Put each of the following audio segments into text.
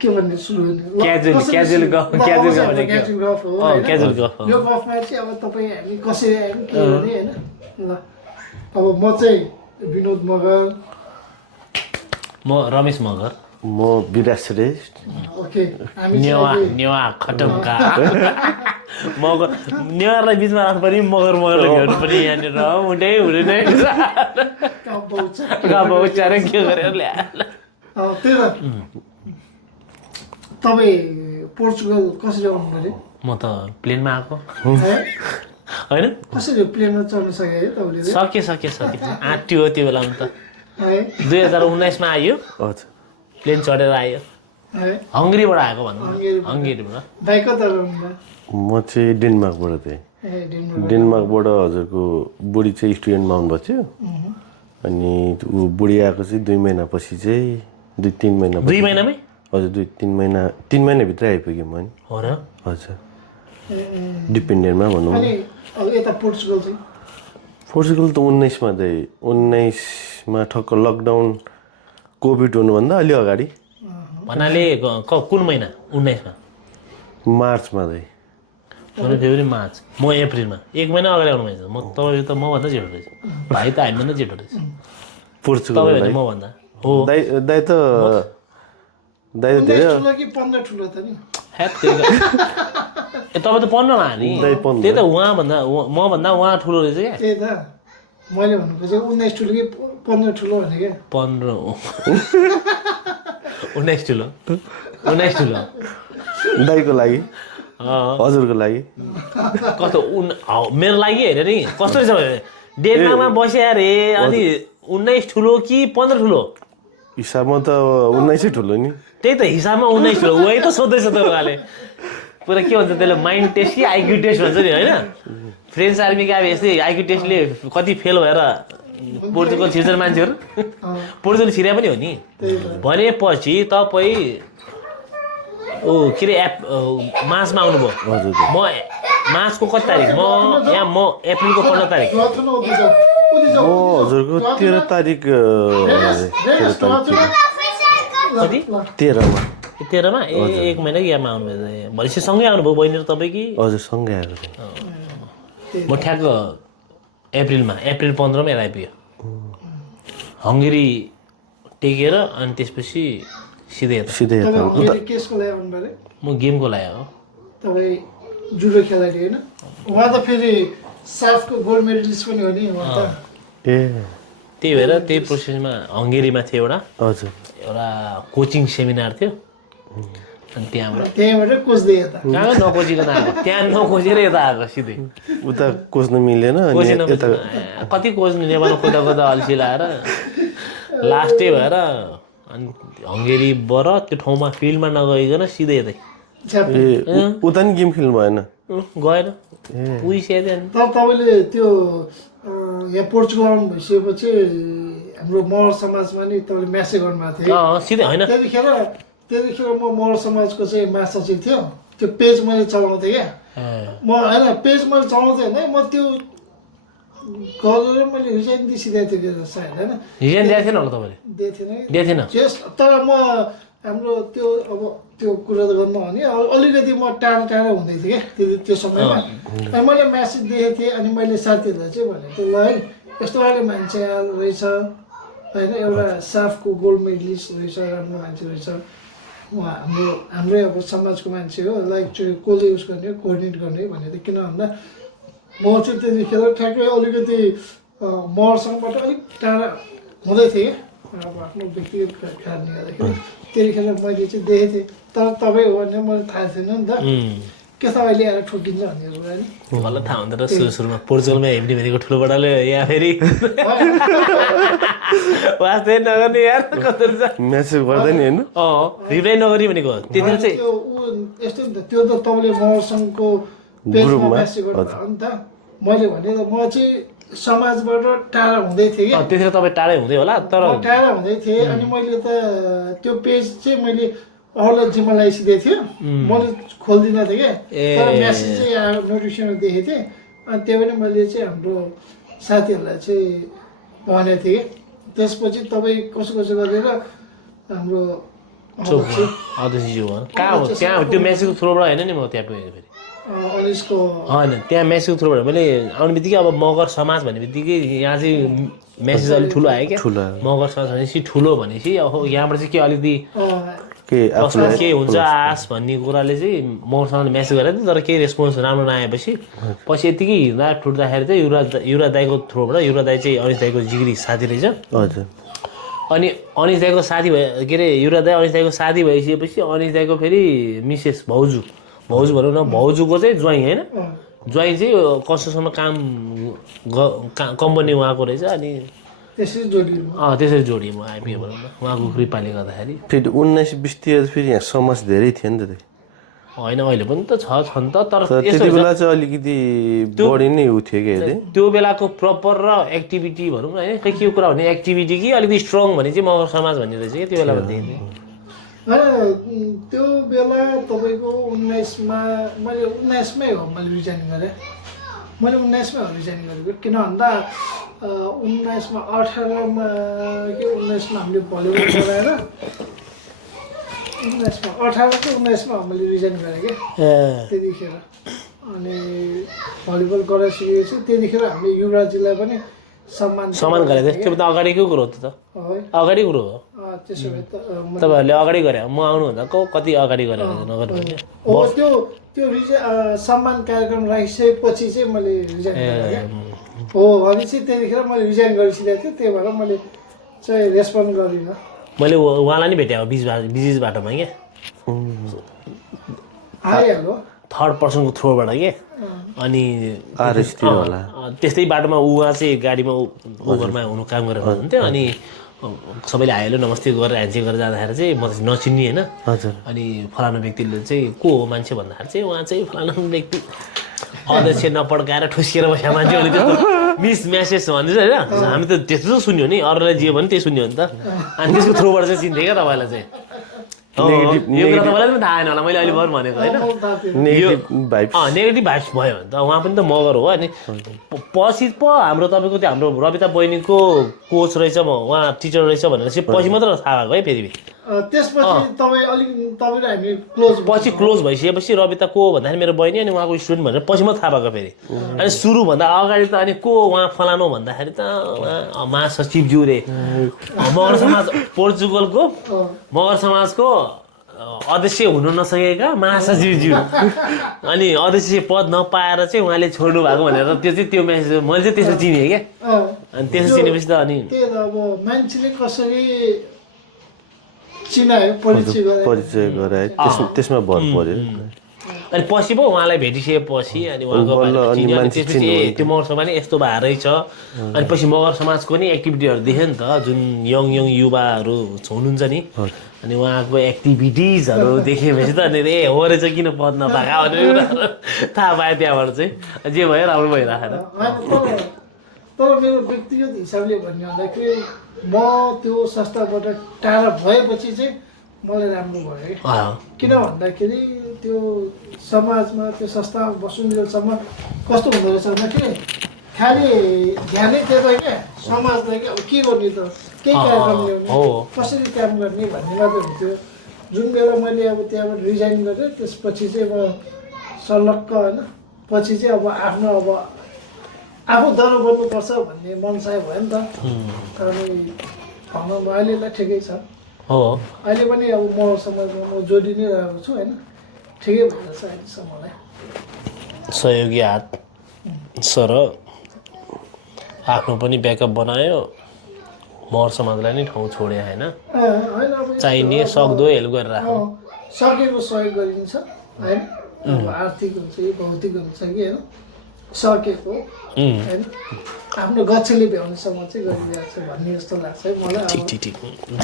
के भन्ने सुरु क्याजुअल गफ यो गफमा चाहिँ अब तपाईँ हामी कसरी आयौँ के गर्ने होइन ल अब म चाहिँ विनोद मगर म रमेश मगर म विराज श्रेष्ठ ओके हामी नेवा खटमका मगर नेवारलाई बिचमा राख्नु पनि मगर हेर्नु पनि यहाँनिर हुँदै हुँदैन उच्चार के गरेर ल्या त्यही त तपाईँ पोर्चुगल कसरी आउनु पऱ्यो म त प्लेनमा आएको होइन कसरी प्लेनमा चढ्न सके है तपाईँले सके आँट्यो त्यो बेलामा त है 2019 मा आयो हजुर प्लेन चढेर आयो है हङ्गरीबाट आएको भन्नु हङ्गरीबाट भाइ कता रहनुभयो म चाहिँ डेनमार्कबाट थिएँ डेनमार्कबाट हजुरको बुढी चाहिँ स्टुडेन्टमा आउनुभएको थियो अनि ऊ बुढी आएको चाहिँ 2 महिनापछि चाहिँ 2-3 महिना 2 महिनामै हजुर 2-3 महिना 3 महिनाभित्र आइपुगेँ म नि हो र हजुर डिपेन्डेन्टमा भनौँ अनि अब यता पोर्चुगल चाहिँ पोर्चुगल त 19 मा चाहिँ 19 मा ठक्क लकडाउन कोभिड हुनुभन्दा अलि अगाडि भन्नाले कुन महिना 19 मा मार्चमा चाहिँ फेब्रुअरी मार्च म अप्रिलमा 1 महिना अगाडि आउनु भएछ म तपाईँ त मभन्दा जेठो रहेछ भाइ त हामीभन्दा जेठो रहेछ पोर्चुगल तपाईँ मभन्दा हो दाइ त धेरै 19 ठुलो कि 15 ठुलो त नि तपाईँ त 15 मा नि दाइ 15 त्यही त उहाँभन्दा मभन्दा उहाँ ठुलो रहेछ क्या त्यही त मैले भन्नु खोजेको 19 ठुलो कि 15 ठुलो भने क्या 15 19 ठुलो दाइको लागि हजुरको लागि कस्तो मेरो लागि होइन नि कस्तो रहेछ भने डेनमार्कमा बस्यो अरे अनि 19 ठुलो कि 15 ठुलो हिसाबमा त 19 ठुलो नि त्यही त हिसाबमा 19 ठुलो वही त सोध्दैछ तपाईँले पुरा के भन्छ त्यसले माइन्ड टेस्ट कि आइक्यू टेस्ट भन्छ नि होइन फ्रेन्च आर्मीको अब यस्तै आइक्यू टेस्टले कति फेल भएर पोर्चुगल छिर्छ मान्छेहरू पोर्चुगल छिरे पनि हो नि भनेपछि तपाईँ के अरे मार्चमा आउनुभयो म मार्चको कति तारिक म अप्रिलको 15 तारिक म हजुरको 13 तारिक कति 13 मा 13 मा एक महिना यामा आउनुभयो भनेपछि सँगै आउनुभयो बहिनी र तपाईँ कि हजुर सँगै आएको थिएँ म ठ्याक्क अप्रिल 15 मा यता आइपुग्यो हङ्गरी टेकेर अनि त्यसपछि सिधै केसको लागि आउनु पऱ्यो म गेमको लागि हो तपाईँ जुडो खेलाडी होइन उहाँ त फेरि साफको गोल्ड मेडलिस्ट पनि हो नि उहाँ त ए त्यही भएर त्यही प्रोसेसमा हङ्गेरीमा थियो हजुर एउटा कोचिङ सेमिनार थियो अनि त्यहाँबाट कोच्दै यता कहाँ नकोचिकन आएको त्यहाँ नकोचेर यता आएको सिधै उता कोच्न मिलेन कति कोच्नु नेपालमा खोज्दा अल्छी लाएर लास्टै भएर अनि हङ्गेरीबाट त्यो ठाउँमा फिल्डमा नगइकन सिधै यतै उता नि गेम खेल्नु भएन गएन पुगिसक्यो तर तपाईँले त्यो यहाँ पोर्चुगल आउनु भइसकेपछि हाम्रो मगर समाजमा नि तपाईँले म्यासेज गर्नुभएको थियो सिधै होइन त्यतिखेर म मगर समाजको चाहिँ माछा चाहिँ थियो त्यो पेज मैले चलाउँथेँ क्या म होइन पेज मैले चलाउँथेँ होइन म त्यो गरेर मैले रिजाइन दिइसकेको थियो सायद होइन रिजाइन दिएको थिएन होला तपाईँले दिएको थिएन तर म हाम्रो त्यो अब त्यो कुरा त गर्नु भने अलिकति म टाढा हुँदै थिएँ क्या त्यो समयमा अनि मैले म्यासेज दिएको थिएँ अनि मैले साथीहरूलाई चाहिँ भनेको थिएँ ल है यस्तो खाले मान्छे रहेछ होइन एउटा साफको गोल्ड मेडलिस्ट रहेछ राम्रो मान्छे रहेछ उहाँ हाम्रै अब समाजको मान्छे हो लाइक चाहिँ कसले युज गर्ने कोअर्डिनेट गर्ने भनेको थिएँ किन भन्दा म चाहिँ त्यतिखेर ठ्याक्कै अलिकति मरसँगबाट अलिक टाढा हुँदै थिएँ अब आफ्नो व्यक्तिगत कारणले गर्दाखेरि त्यतिखेर मैले चाहिँ देखेको थिएँ तर तपाईँ हो भने मलाई थाहा थिएन नि त के त अहिले आएर ठोकिन्छ भन्ने कुरा नि मलाई थाहा हुँदैन सुरुमा पोर्चुगलमा हेर्ने भनेको ठुलो बडाले यहाँ फेरि वास्तै नगर्ने यार कस्तो म्यासेज गर्दैन हैन रिप्लाई नगरी भनेको त्यतिखेर चाहिँ त्यो यस्तो नि त त्यो त तपाईँले मरसँगको पेजमा म्यासेज गर्नु नि त मैले भने त म चाहिँ समाजबाट टाढा हुँदै थिएँ कि त्यतिखेर तपाईँ टाढै हुँदै होला तर टाढा हुँदै थिएँ अनि मैले त त्यो पेज चाहिँ मैले अरूलाई जिम्मा लगाइसकेको थियो मैले खोल्दिनँ थिएँ क्या तर म्यासेज चाहिँ नोटिफिकेसन देखेको थिएँ अनि त्यो पनि मैले चाहिँ हाम्रो साथीहरूलाई चाहिँ भनेको थिएँ कि त्यसपछि तपाईँ कसो गरेर हाम्रो चोकमा अध्यक्षज्यू हो कहाँ हो त्यहाँ त्यो मेसीको थ्रोबाट होइन नि म त्यहाँ पुगेको फेरि अनिसको होइन त्यहाँ मेसीको थ्रोबाट मैले आउने बित्तिकै अब मगर समाज भन्ने बित्तिकै यहाँ चाहिँ मेसेज अलिक ठुलो आयो क्या मगर समाज भनेपछि ठुलो भनेपछि अब यहाँबाट चाहिँ के अलिकति कसमा के हुन्छ आश भन्ने कुराले चाहिँ मगरसँगले मेसेज गरेको थियो तर केही रेस्पोन्स राम्रो नआएपछि पछि यतिकै हिँड्दा ठुट्दाखेरि चाहिँ युवराज दाईको थ्रोबाट युवराज दाई चाहिँ अनिस दाईको जिग्री साथी रहेछ हजुर अनि अनिस दाईको साथी भए के अरे युवराज दाई अनिस दाईको साथी भइसकेपछि अनिस दाईको फेरि मिसेस भाउजू भनौँ न भाउजूको चाहिँ ज्वाइँ होइन ज्वाइँ चाहिँ कन्स्ट्रक्सनमा कम्पनी उहाँको रहेछ अनि त्यसरी जोडियो म आइपुगेँ भनौँ न उहाँको कृपाले गर्दाखेरि फेरि 19-20 तिर फेरि यहाँ समाज धेरै थियो नि त होइन अहिले पनि त छन् त तर त्यति बेला चाहिँ अलिकति बढी नै उ थियो कि त्यो बेलाको प्रपर र एक्टिभिटी भनौँ न होइन खै के कुरा भने एक्टिभिटी कि अलिकति स्ट्रङ भने चाहिँ मगर समाज भन्ने रहेछ क्या त्यो बेलामा देखेँ त्यो बेला तपाईँको 19मा मैले 19मै हो मैले रिजाइन गरेँ मैले 19मै हो रिजाइन गरेको किन भन्दा 19मा 18मा कि 19मा हामीले भलिबल गराएर 18 कि 19मा मैले रिजाइन गरेँ कि त्यतिखेर अनि भलिबल गराइसकेपछि त्यतिखेर हामीले युवराजीलाई पनि सम्मान गरेको थियो त्यो त अगाडिको कुरो हो त अगाडि कुरो हो त्यसो भए त तपाईँहरूले अगाडि गरे म आउनुभन्दा कति अगाडि गरेर त्यो सम्मान कार्यक्रम राखिसकेपछि चाहिँ मैले रिजाइन गरेँ हो भनेपछि त्यतिखेर मैले रिजाइन गरिसकेको थिएँ त्यही भएर मैले चाहिँ रेस्पोन्ड गरिनँ मैले उहाँलाई नि भेटेँ बिच बाटोमा क्या आइहाल्यो थर्ड पर्सनको थ्रोबाट के अनि त्यस्तै बाटोमा उहाँ चाहिँ गाडीमा ओभरमा हुनु काम गरेर हुनुहुन्थ्यो अनि सबैले हाइलो नमस्ते गरेर ह्यान्डसेक गरेर जाँदाखेरि चाहिँ म चाहिँ नचिन्ने होइन अनि फलानु व्यक्तिले चाहिँ को हो मान्छे भन्दाखेरि चाहिँ उहाँ चाहिँ फलानु व्यक्ति अध्यक्ष नपड्काएर ठुस्किएर बसेको मान्छे भने त्यो मिस म्यासेज भन्दैछ होइन हामी त त्यस्तो सुन्यो नि अरूलाई जे भने त्यही सुन्यो नि त अनि त्यसको थ्रोबाट चाहिँ चिन्थेँ क्या तपाईँलाई चाहिँ यो कुरा तपाईँलाई पनि थाहा आएन होला मैले अहिले भर भनेको होइन नेगेटिभ भाइब्स भयो भने त उहाँ पनि त मगर हो अनि पछि पो हाम्रो तपाईँको त्यो हाम्रो रविता बहिनीको कोच रहेछ उहाँ टिचर रहेछ भनेर चाहिँ पछि मात्र थाहा भएको है फेरि पछि क्लोज भइसकेपछि रविता को भन्दाखेरि मेरो बहिनी अनि उहाँको स्टुडेन्ट भनेर पछि मात्र थाहा भएको फेरि अनि सुरुभन्दा अगाडि त अनि को उहाँ फलानु भन्दाखेरि त उहाँ महासचिवज्यू रे मगर समाज पोर्चुगलको मगर समाजको अध्यक्ष हुनु नसकेका महासचिवज्यू अनि अध्यक्ष पद नपाएर चाहिँ उहाँले छोड्नु भएको भनेर त्यो चाहिँ त्यो मेसेज मैले चाहिँ त्यसो चिनेँ क्या अनि त्यसो चिनेपछि त अनि अब मान्छेले कसरी चिनायो परिचय गराए त्यसमा भर पर्यो अनि पछि पो उहाँलाई भेटिसकेपछि अनि उहाँको त्यसपछि त्यो मगर समाज नि यस्तो भएर रहेछ अनि पछि मगर समाजको नि एक्टिभिटीहरू देखेँ नि त जुन यङ युवाहरू हुनुहुन्छ नि अनि उहाँको एक्टिभिटिजहरू देखेपछि त अनि ए हो रहेछ किन पद नपाएका भनेर थाहा पाएँ त्यहाँबाट चाहिँ जे भयो राम्रो भइराखेर तर मेरो व्यक्तिगत हिसाबले भन्ने भन्दाखेरि म त्यो संस्थाबाट टाढा भएपछि चाहिँ मलाई राम्रो भयो किन भन्दाखेरि त्यो समाजमा त्यो संस्थामा बसुन्जेलसम्म कस्तो हुँदो रहेछ भन्दाखेरि खालि ध्यानै त्यता क्या समाजलाई क्या अब के गर्ने त केही कार्यक्रम ल्याउने कसरी काम गर्ने भन्ने मात्रै हुन्थ्यो जुन बेला मैले अब त्यहाँबाट रिजाइन गरेँ त्यसपछि चाहिँ अब सलक्क होइन पछि चाहिँ अब आफ्नो अब आफू दरो बन्नुपर्छ भन्ने मनसाय भयो नि त अनि भनौँ अहिलेलाई ठिकै छ अहिले पनि अब म समाजमा म जोडि नै रहेको छु होइन ठिकै भइरहेछ अहिलेसम्मलाई सहयोगी हात सर आफ्नो पनि ब्याकअप बनायो मगर समाजलाई नै ठाउँ छोडे होइन चाहिने सक्दो हेल्प गरेर सकेको सहयोग गरिन्छ होइन आर्थिक हुन्छ कि भौतिक हुन्छ कि होइन सकेको होइन आफ्नो गच्छले भ्याउनेसम्म चाहिँ गरिरहेको छ भन्ने जस्तो लाग्छ है मलाई ठिक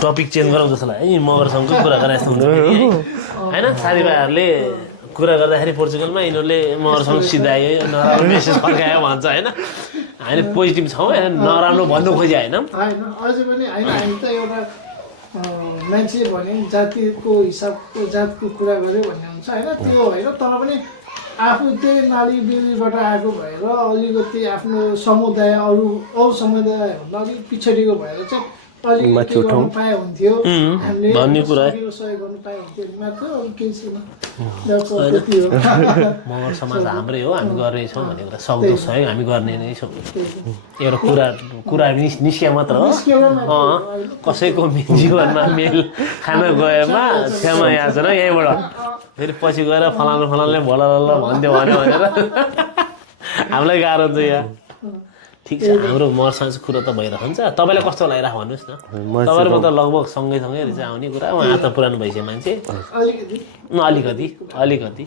टपिक चेन्ज गरौँ जस्तो लाग्यो है मगरसँगको कुरा गरेर जस्तो हुन्छ होइन साथीभाइहरूले कुरा गर्दाखेरि पोर्चुगलमा यिनीहरूले मगरसँग सिधायो नराम्रो मेसेज फर्कायो भन्छ होइन हामी पोजिटिभ छौँ होइन नराम्रो भन्नु खोज्यो होइन अझै पनि होइन हामी त एउटा मान्छे भने जातिको हिसाबको जातको कुरा गऱ्यो भन्ने हुन्छ होइन त्यो होइन तर पनि आफू त्यही नाली बिलीबाट आएको भएर अलिकति आफ्नो समुदाय अरू समुदायभन्दा अलिक पिछडिको भएर चाहिँ अलिकति माथि के उठाउँ। गर्नु पाए हुन्थ्यो हामीले भन्ने कुरा है। सजिलो सहयोग गर्नु पाए हुन्थ्यो नि मात्र अरू केही छैन That's all, त्यति हो मगर समाज हाम्रै हो हामी गर्नेछौँ भन्ने कुरा सक्दो सहयोग हामी गर्ने नै छौँ एउटा कुरा निस्किया मात्र हो कसैको जीवनमा मेल खान गएमा छेउमा यहाँ छ र यहीँबाट फेरि पछि गएर फलाउनले भल भन्थ्यो भनेर हामीलाई गाह्रो हुन्छ यहाँ ठिक छ हाम्रो मगर समाजको कुरा त भइरहन्छ तपाईँलाई कस्तो लागिरहेको भन्नुहोस् न तपाईँहरू त लगभग सँगै रहेछ आउने कुरा उहाँ त पुरानो भइसक्यो मान्छे अलिकति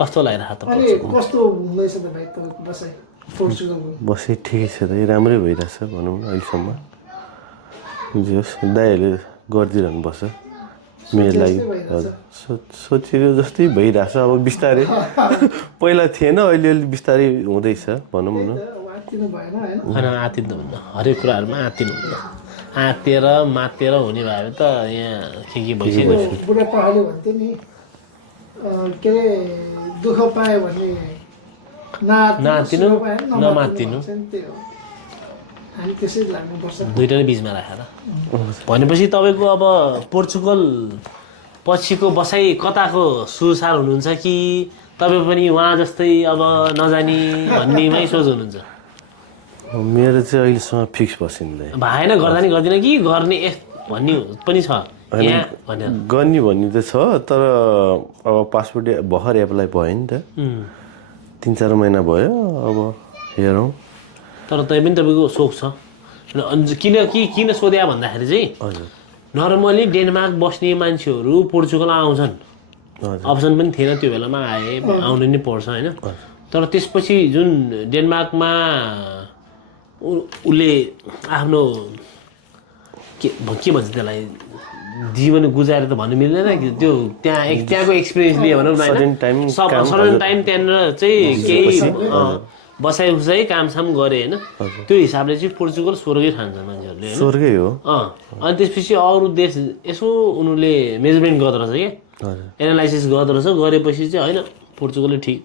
कस्तो लागिरहेको त अनि कस्तो हुँदैछ त भाइ तपाईँको बसाइ पोर्चुगलको बसै ठिकै छ त राम्रै भइरहेछ भनौँ न अहिलेसम्म जे होस् दाइहरूले गरिदिइरहनु पर्छ मेरो लागि सोचेको जस्तै भइरहेछ अब बिस्तारै पहिला थिएन अलिअलि बिस्तारै हुँदैछ भनौँ न आत्तिनु भएन होइन होइन आत्तिनु हुन्न हरेक कुराहरूमा आत्तिनु हुन्न आत्तिएर मातेर हुने भए त यहाँ के भइसक्यो बुढापाकाले भन्थ्यो नि के अरे दुःख पायो भने नआत्तिनु, सुख पायो भने नमात्तिनु। भन्छ नि, त्यही हो हामी त्यसै लाग्नुपर्छ दुइटा नै बिचमा राखेर भनेपछि तपाईँको अब पोर्चुगल पछिको बसाइ कताको सुरसार हुनुहुन्छ कि तपाईँ पनि उहाँ जस्तै अब नजाने भन्नेमै सोच हुनुहुन्छ मेरो चाहिँ अहिलेसम्म फिक्स बसिँदैन भएन गर्दा नि गर्दिनँ कि गर्ने भन्ने पनि छ यहाँ भनेर गर्ने भन्ने त छ तर अब पासपोर्ट भर्खर एप्लाई भयो नि त 3-4 महिना भयो अब हेरौँ तर तै पनि तपाईँको सोख छ किन सोध्या भन्दाखेरि चाहिँ हजुर नर्मली डेनमार्क बस्ने मान्छेहरू पोर्चुगल आउँछन् हजुर अप्सन पनि थिएन त्यो बेलामा आउनु नै पर्छ होइन तर त्यसपछि जुन डेनमार्कमा उसले आफ्नो के भन्छ त्यसलाई जीवन गुजारेर त भन्नु मिल्दैन कि त्यो त्यहाँको एक्सपिरियन्स लियो भनौँ न Certain time सडन टाइम त्यहाँनिर चाहिँ केही बसाइ उसाइ कामसाम गरे होइन त्यो हिसाबले चाहिँ पोर्चुगल स्वर्गै ठान्छ मान्छेहरूले होइन स्वर्गै हो अनि त्यसपछि अरू देश यसो उनीहरूले मेजरमेन्ट गर्दो रहेछ क्या हजुर एनालाइसिस गर्दो रहेछ गरेपछि चाहिँ होइन पोर्चुगलै ठिक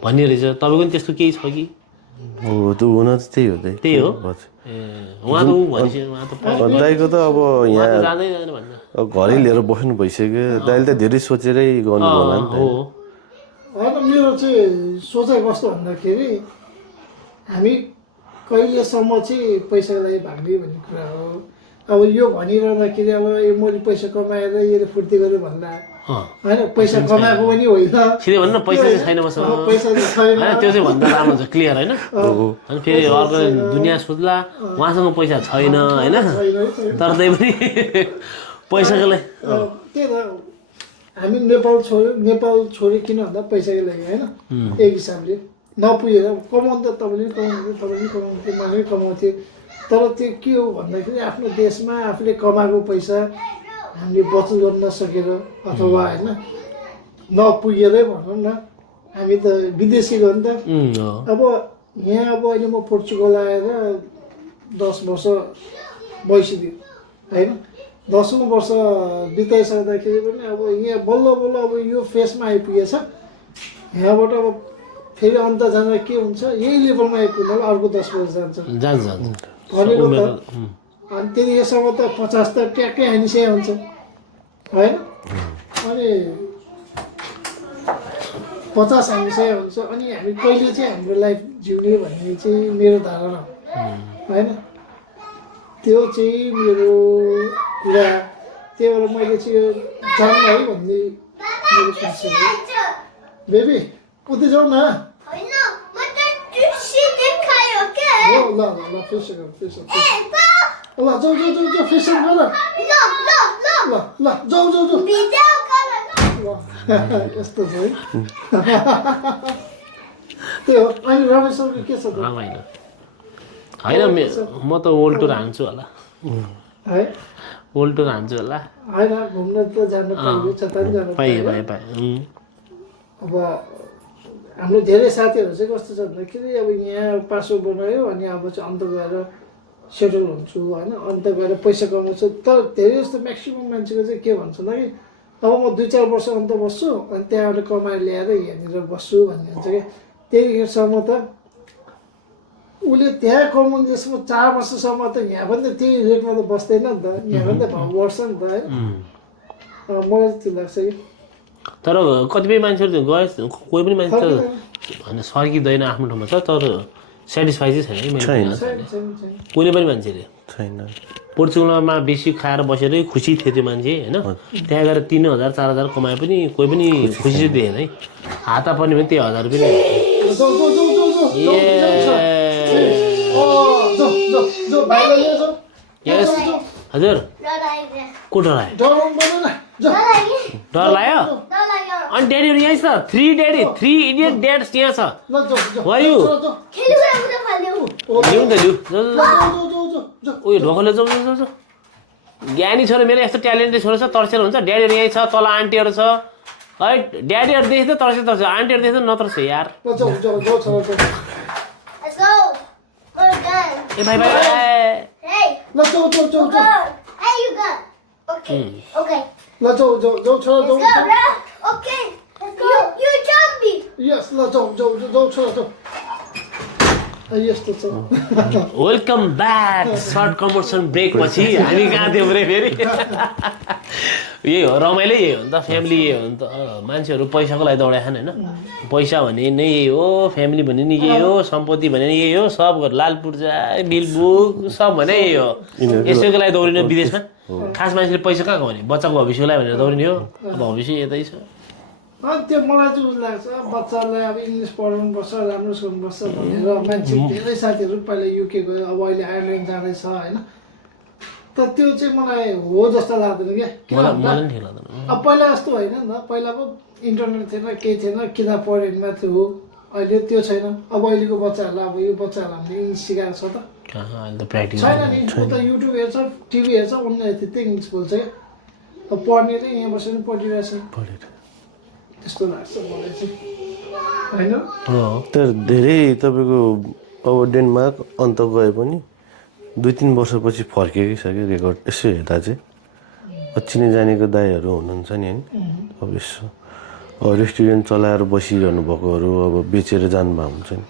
भन्ने रहेछ तपाईँको पनि त्यस्तो केही छ कि हो त हुन त त्यही हो त्यही हो हजुर उहाँ त भनेपछि उहाँ त दाइको त अब यहाँ जाँदै जाँदैन भन्छ अब घरै लिएर बस्नु भइसक्यो दाइले त धेरै सोचेरै गर्नु होला नि त हो होइन मेरो चाहिँ सोचाइ कस्तो भन्दाखेरि हामी कहिलेसम्म चाहिँ पैसाको लागि भाग्ने भन्ने कुरा हो अब यो भनिरहँदाखेरि अब मैले पैसा कमाएर यसले फुर्ती गरेँ भन्दा होइन पैसा कमाएको पनि होइन सिधै भन्नु न पैसा चाहिँ छैन मसँग पैसा चाहिँ छैन होइन त्यो चाहिँ भन्दा राम्रो हुन्छ क्लियर होइन अनि फेरि अर्को दुनियाँ सोध्ला उहाँसँग पैसा छैन होइन तर त्यही पनि पैसाको लागि त्यही त हामी नेपाल छोड्यो किन भन्दा पैसाको लागि होइन एक हिसाबले नपुगेर कमाउनु त तपाईँले पनि कमाउँथ्यो मैले पनि कमाउँथेँ तर त्यो के हो भन्दाखेरि आफ्नो देशमा आफूले कमाएको पैसा हामीले बचत गर्न नसकेर अथवा होइन नपुगेरै भनौँ न हामी त विदेशी हो नि त अब यहाँ अब अहिले म पोर्चुगल आएर 10 वर्ष भइसक्यो होइन 10औं वर्ष बिताइसक्दाखेरि पनि अब यहाँ बल्ल बल्ल अब यो फेसमा आइपुगेछ यहाँबाट अब फेरि अन्त जाँदा के हुन्छ यही लेभलमा आइपुग्दा अर्को 10 वर्ष जान्छ भनेको त अनि त्यतिसम्म त 50 त ट्याक्कै हानिसकेको हुन्छ होइन अनि 50 हानिसकेको हुन्छ अनि हामी कहिले चाहिँ हाम्रो लाइफ जिउने भन्ने चाहिँ मेरो धारणा होइन त्यो चाहिँ मेरो कुरा त्यही भएर मैले चाहिँ यो जानु है भन्ने मेरो कन्सेप्ट हो बेबी उतै जाउँ न हो ल फेसन ल जाऊ फेसन गर ल जाऊ ल यस्तो छ है त्यही हो अनि रमेशको के छ त रमाइलो होइन म त वर्ल्ड टुर हान्छु होला है वर्ल्ड टुर हान्छु होला होइन घुम्न त जानु पाइयो जता पनि जानु पाएँ अब हाम्रो धेरै साथीहरू चाहिँ कस्तो छ भन्दाखेरि अब यहाँ पासपोर्ट बनायो अनि अब चाहिँ अन्त गएर सेटल हुन्छु होइन अन्त गएर पैसा कमाउँछु तर धेरै जस्तो म्याक्सिमम् मान्छेको चाहिँ के भन्छ कि अब म 2-4 वर्ष अन्त बस्छु अनि त्यहाँबाट कमाएर ल्याएर यहाँनिर बस्छु भन्ने हुन्छ क्या त्यतिखेरसम्म त उसले त्यहाँ कम्युनिकेसनमा 4 वर्षसम्म त यहाँ पनि त त्यही रेटमा त बस्दैन नि त, यहाँ पनि त भाउ बढ्छ नि त होइन। मलाई त्यो लाग्छ कि तर कतिपय मान्छेहरू चाहिँ गए, कोही पनि मान्छे त होइन सर्किँदैन आफ्नो ठाउँमा छ, तर सेटिस्फाई चाहिँ छैन है मैले छैन। कुनै पनि मान्छेले। छैन। पोर्चुगलमा बेसी खाएर बसेरै खुसी थियो त्यो मान्छे होइन, त्यहाँ गएर 3000 4000 कमाए पनि कोही पनि खुसी चाहिँ दिएन है। हाता पर्ने पनि त्यही 1000 पनि यस हजुर को डरायो? डर लाग्यो? अनि ड्याडीहरू यहीँ छ, 3 ड्याडी 3 इडियट ड्याड्स यहाँ छ। वायु लिउँ त लिउँ, उयो ढोकाले जाउँ जाउँ जाउँ। ज्ञानी छोरो मेरो यस्तो ट्यालेन्टेड छोरो छ, तर्सेर हुन्छ। ड्याडीहरू यहीँ छ, तल आन्टीहरू छ है। ड्याडीहरू देख्छ तर्से तर्छ, आन्टीहरू देख्छ नतर्छ यार। ए भाइ भाइ यस्तो छ। Welcome back. Short commercial break पछि हामी कहाँ थियौँ रे फेरि? यही हो रमाइलो, यही हो नि त, फ्यामिली यही हो नि त। मान्छेहरू पैसाको लागि दौडाएछन् होइन। पैसा भने नै यही हो, फ्यामिली भने नि यही हो, सम्पत्ति भने नि यही हो, सब लाल पूर्जा बिल बुक सब भने यही हो। यसैको लागि दौडिने विदेशमा खास मान्छेले पैसा कहाँ कमाउने? बच्चाको भविष्यको लागि भनेर दौडिने हो। अब भविष्य यतै छ। त्यो मलाई चाहिँ उस लाग्छ बच्चालाई अब इङ्ग्लिस पढाउनुपर्छ, राम्रो गर्नुपर्छ भनेर मान्छे धेरै साथीहरू पहिला युके गयो, अब अहिले आयरल्यान्ड जाँदैछ होइन। त त्यो चाहिँ मलाई हो जस्तो लाग्दैन क्या। अब पहिला जस्तो होइन नि त, पहिला पो इन्टरनेट थिएन, केही थिएन, किताब पढ्यो मात्रै हो। अहिले त्यो छैन। अब अहिलेको बच्चाहरूलाई अब यो बच्चाहरूलाई हामीले इङ्ग्लिस सिकाएको छ त? छैन नि। ऊ त युट्युब हेर्छ, टिभी हेर्छ, उनीहरूले त्यस्तै इङ्ग्लिस बोल्छ क्या। अब पढ्नेले यहाँ बसेर पढिरहेछ, त्यस्तो लाग्छ मलाई चाहिँ होइन। तर धेरै तपाईँको अब डेनमार्क अन्त गए पनि 2-3 वर्षपछि फर्केकै छ क्या रेकर्ड। यसो हेर्दा चाहिँ चिने जानेको दाईहरू हुनुहुन्छ नि होइन, अब यसो रेस्टुरेन्ट चलाएर बसिरहनु भएकोहरू अब बेचेर जानुभएको हुन्छ नि।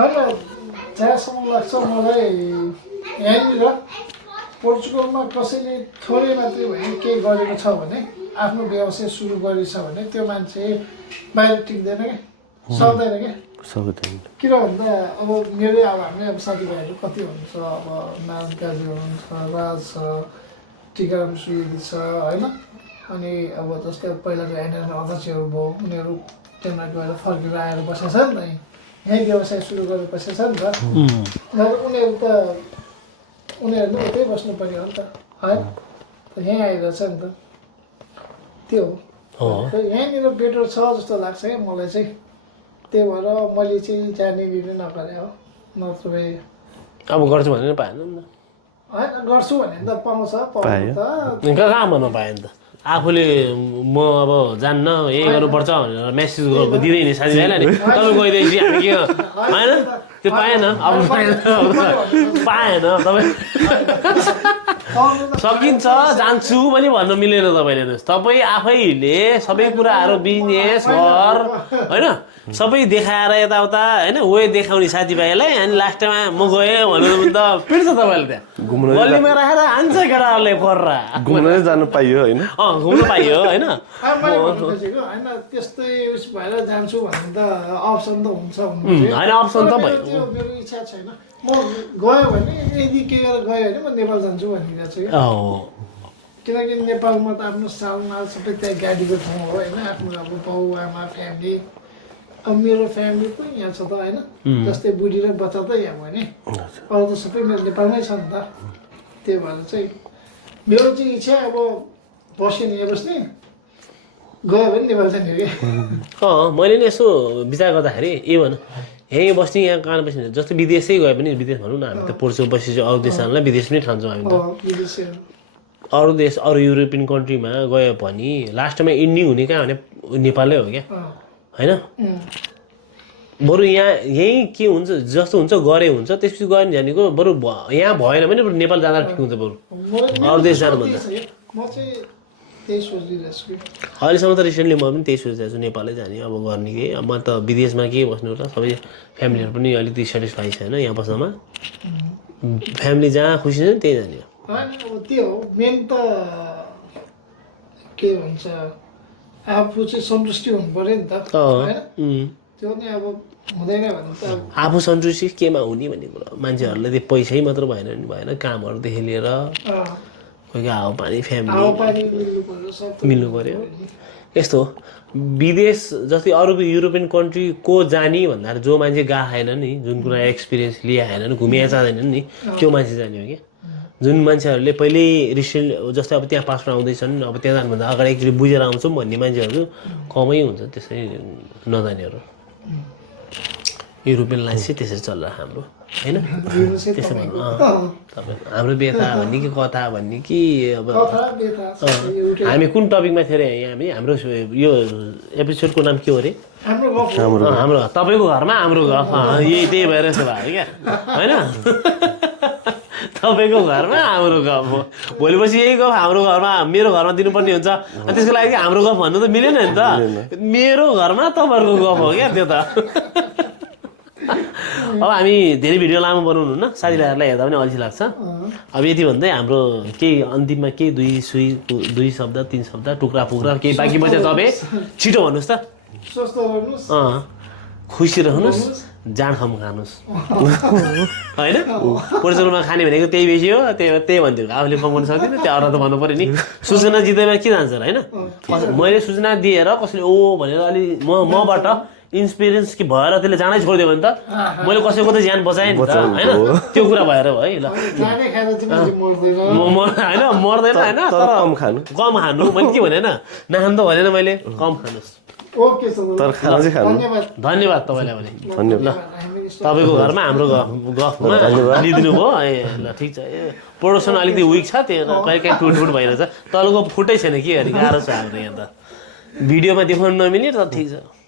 होइन जहाँसम्म लाग्छ मलाई यहाँनिर पोर्चुगलमा कसैले थोरै मात्रै भए केही गरेको छ भने, आफ्नो व्यवसाय सुरु गरेछ भने त्यो मान्छे बाहिर टिक्दैन क्या, सक्दैन क्या। किन भन्दा अब मेरै अब हामी अब साथीभाइहरू कति हुनुहुन्छ, अब नाज गाजी हुनुहुन्छ, राज छ, टिकाराम सुवेदी छ होइन। अनि अब जस्तै पहिलाको एनएन अध्यक्षहरू भयो, उनीहरू त्यहाँ गएर फर्केर आएर बसेछ नि त, यहीँ व्यवसाय सुरु गरेर बसेछ नि त। उनीहरू त उनीहरू नै उतै बस्नु पर्यो हो नि त है, यहीँ आइरहेछ नि त। त्यो हो यहाँनिर बेटर छ जस्तो लाग्छ क्या मलाई चाहिँ। त्यही भएर मैले चाहिँ जाने दिने नगरे हो, नत्र भए अब गर्छु भने पाएन नि त। होइन गर्छु भने त पाउँछ, पाउनु त कहाँ भन्न पाएँ नि त। आफूले म अब जान्न यही गर्नुपर्छ भनेर मेसेज दिँदै नि साथीभाइलाई नि, तपाईँ गइदिएपछि हामी के होइन त्यो पाएन। अब पाएन तपाईँ सकिन्छ जान्छु पनि भन्न मिलेन तपाईँले। तपाईँ आफैले सबै कुराहरू बिजनेस घर होइन सबै देखाएर यताउता होइन वे देखाउने साथीभाइलाई, अनि लास्टमा म गएँ भनेर त पिट्छ तपाईँले। त्यहाँ गल्लीमा राखेर हान्छ केटाहरूले पर्रा, घुम्नै जानु पाइयो होइन। घुम्नु पाइयो होइन। होइन त्यस्तै उस भएर जान्छु भने त अप्सन त हुन्छ होइन, अप्सन त भयो। त्यो मेरो इच्छा छैन। म गयो भने यदि के गरेर गयो भने म नेपाल जान्छु भनिरहेको छु क्या। किनकि नेपालमा त आफ्नो सालमाल सबै त्यहाँ गाडीको ठाउँ हो होइन। आफ्नो अब बाउ आमा फ्यामिली, अब मेरो फ्यामिली पनि यहाँ छ त होइन। जस्तै बुढी र बच्चा त यहाँ भयो नि, अरू त सबै मेरो नेपालमै छ नि त। त्यही भएर चाहिँ मेरो चाहिँ इच्छा अब बस्यो नि यहाँ बस्ने, गयो भने नेपाल जाने हो क्या। मैले नि यसो विचार गर्दाखेरि इभन यहीँ बस्ने यहाँ कहाँ बस्ने, जस्तै विदेशै गए पनि, विदेश भनौँ न, हामी त पोर्चुगल बसेपछि अरू देशहरूलाई विदेश नै ठान्छौँ हामी त। अरू देश अरू युरोपियन कन्ट्रीमा गयो भने लास्टमा इन्डिङ हुने कहाँ भने नेपालै हो क्या होइन। बरु यहीँ के हुन्छ जस्तो हुन्छ गरे हुन्छ, त्यसपछि गयो भने जानेको बरु यहाँ भएन भने नेपाल जाँदा ठिक हुन्छ। बरु अरू देश जानुभन्दा म चाहिँ त्यही सोचिरहेको छु कि अहिलेसम्म त रिसेन्टली म पनि त्यही सोचिरहेको छु नेपालै जाने अब गर्ने के अब म त विदेशमा के बस्नु र सबै फ्यामिलीहरू पनि अलिकति सेटिस्फाई छैन यहाँ बस्नमा फ्यामिली जहाँ खुसी छ त्यही जाने हो अनि अब त्यो हो मेन त के भन्छ आफू चाहिँ सन्तुष्टि हुनु पऱ्यो नि त होइन त्यो नि अब हुँदैन भने त अब आफू सन्तुष्टि केमा हुने भन्ने कुरा मान्छेहरूलाई त्यो पैसै मात्र भएन नि भएन कामहरूदेखि लिएर कोही हावापानी फ्यामिली हावापानी मिल्नु पर्यो सब मिल्नु पऱ्यो यस्तो हो विदेश जस्तै अरू युरोपियन कन्ट्री को जाने भन्दा जो मान्छे गएन नि जुन कुरा एक्सपिरियन्स लिएन नि घुमिया जाँदैनन् नि त्यो मान्छे जाने हो क्या जुन मान्छेहरूले पहिल्यै रिसेन्ट जस्तै अब त्यहाँ पासमा आउँदैछन् अब त्यहाँ जानुभन्दा अगाडि एकचोटि बुझेर आउँछौँ भन्ने मान्छेहरू कमै हुन्छ त्यसै नजानेहरू युरोपियन लाइफ चाहिँ त्यसरी चल्छ हाम्रो होइन त्यसो भन्नु तपाईँ हाम्रो व्यथा भन्ने कि कथा भन्ने कि अब हामी कुन टपिकमा थियो अरे हामी हाम्रो यो एपिसोडको नाम के हो अरे हाम्रो तपाईँको घरमा हाम्रो घर यही त्यही भएर यस्तो भयो क्या होइन तपाईँको घरमा हाम्रो गफ हो भोलिपछि यही गफ हाम्रो घरमा मेरो घरमा दिनुपर्ने हुन्छ अनि त्यसको लागि हाम्रो गफ भन्नु त मिलेन नि त मेरो घरमा तपाईँहरूको गफ हो क्या त्यो त अब हामी धेरै भिडियो लामो बनाउनु हुन्न साथीभाइहरूलाई हेर्दा पनि अल्छी लाग्छ अब यति भन्दै हाम्रो केही अन्तिममा केही दुई शब्द 3 शब्द टुक्रा फुक्रा केही बाँकी बच्चा तपाईँ छिटो भन्नुहोस् त स्वस्थ रहनुहोस् खुसी रहनुहोस् जाँड खम खानुहोस् होइन पोर्चुगलमा खाने भनेको त्यही बेसी हो त्यही भन्थ्यो आफूले कमाउनु सक्दैन त्यो अरू त भन्नु पऱ्यो नि सूचना जित्दैमा के जान्छ र होइन मैले सूचना दिएर कसैले ओ भनेर अलि मबाट इन्सपिरेन्स कि भएर त्यसले जानै छोडिदियो भने त मैले कसैको त ज्यान बचाएँ नि त होइन त्यो कुरा भएर भयो है ल होइन मर्दैन होइन तर कम खानु मैले के भने होइन नखानु त भनेन मैले कम खानुहोस् ओके तर खाना चाहिँ खानु धन्यवाद तपाईँलाई भने धन्यवाद ल तपाईँको घरमा हाम्रो गफमा लिइदिनु भयो ए ल ठिक छ ए प्रोडक्सन अलिकति विक छ त्यो कहिले काहीँ टुट भइरहेछ तलको फुटै छैन के गरी गाह्रो छ हाम्रो यहाँ त भिडियोमा देखाउनु नमिल्ने तर ठिक छ